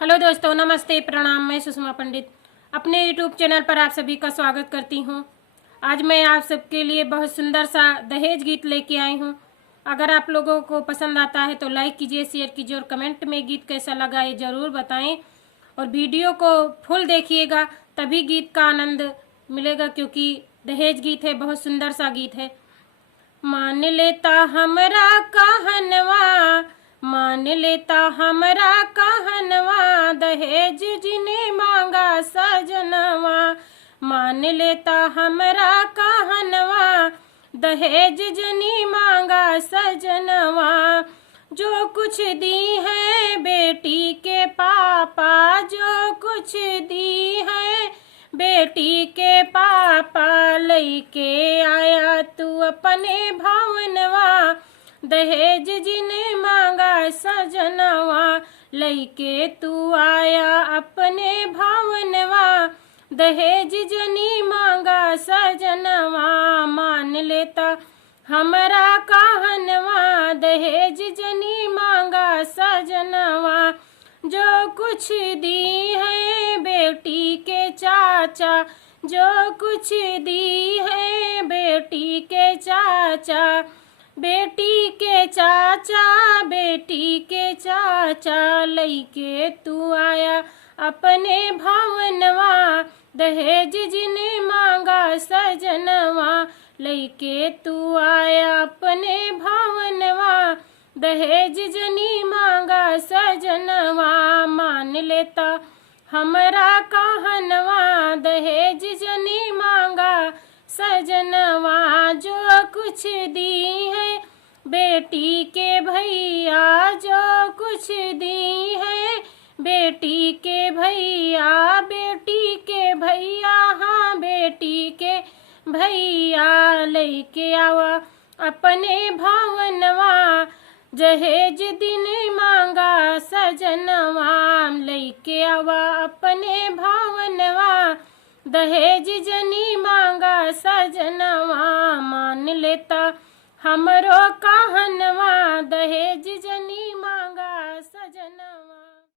हेलो दोस्तों, नमस्ते, प्रणाम। मैं सुषमा पंडित अपने यूट्यूब चैनल पर आप सभी का स्वागत करती हूं। आज मैं आप सबके लिए बहुत सुंदर सा दहेज गीत लेके आई हूं। अगर आप लोगों को पसंद आता है तो लाइक कीजिए, शेयर कीजिए और कमेंट में गीत कैसा लगा ये ज़रूर बताएं। और वीडियो को फुल देखिएगा, तभी गीत का आनंद मिलेगा, क्योंकि दहेज गीत है, बहुत सुंदर सा गीत है। मान लेता हमरा कहनवा, मान लेता हमरा कहनवा, दहेज जिने मांगा सजनवा। मान लेता हमरा कहनवा, दहेज जनी मांगा सजनवा। जो कुछ दी है बेटी के पापा, जो कुछ दी है बेटी के पापा, लइके आया तू अपने भवनवा। दहेज जिने मांगा सजनवा, लइके तू आया अपने भवनवा। दहेज जनी मांगा सजनवा। मान लेता हमरा कहनवा, दहेज जनी मांगा सजनवा। जो कुछ दी है बेटी के चाचा, जो कुछ दी है बेटी के चाचा, बेटी के चाचा, बेटी के चाचा, लइके तू आया अपने भवनवा। दहेज जिने मांगा सजनवा, लइके तू आया अपने भवनवा। दहेज जनी मांगा सजनवा। मान लेता हमरा कहनवा, दहेज जनी मांगा सजनवा। जो कुछ दी है बेटी के भैया, जो कुछ दी है बेटी के भैया, बेटी के भैया, हाँ बेटी के भैया, लइके आवा अपने भवनवा। दहेज दिन मांगा सजनवा, लइके आवा अपने भवनवा। दहेज जनी मांगा सजनवा। मान लेता हमरो कहनवा, दहेज जनी मांगा सजनवा।